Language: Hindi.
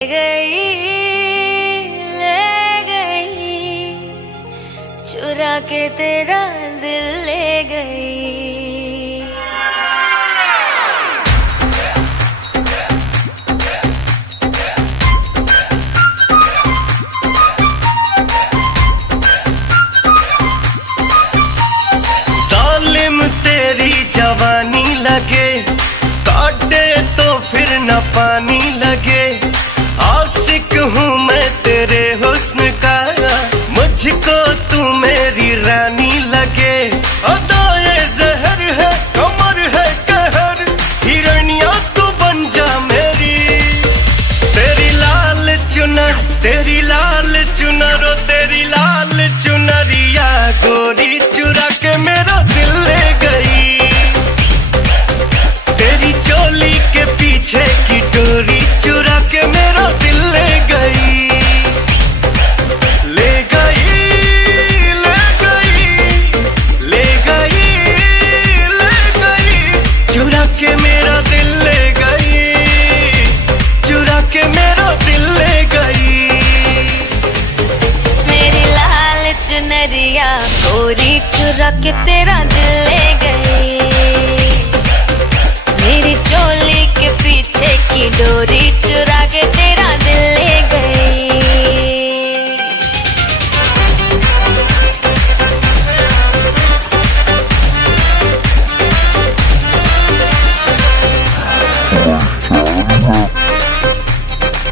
ले गई चुरा के तेरा दिल ले गई। जालिम तेरी जवानी लगे, काटे तो फिर न पानी लगे। आशिक हूँ मैं तेरे हुस्न का, मुझको तू मेरी रानी लगे। अदाए जहर है, कमर है कहर, हिरनिया तू बन जा मेरी। तेरी लाल चुनर, तेरी लाल चुनर, ओ तेरी लाल चुनरिया गोरी चुरा के मेरा दिल ले गई। तेरी चोली के पीछे की डोरी चुरा के मेरा दिल ले गई। ले गई, ले गई, ले गई, ले गई, चुरा के मेरा दिल ले गई, चुरा के मेरा दिल ले गई। मेरी लाल चुनरिया गोरी चुरा के तेरा दिल ले गई। मेरी चोली के पीछे की डोरी चुरा के तेरा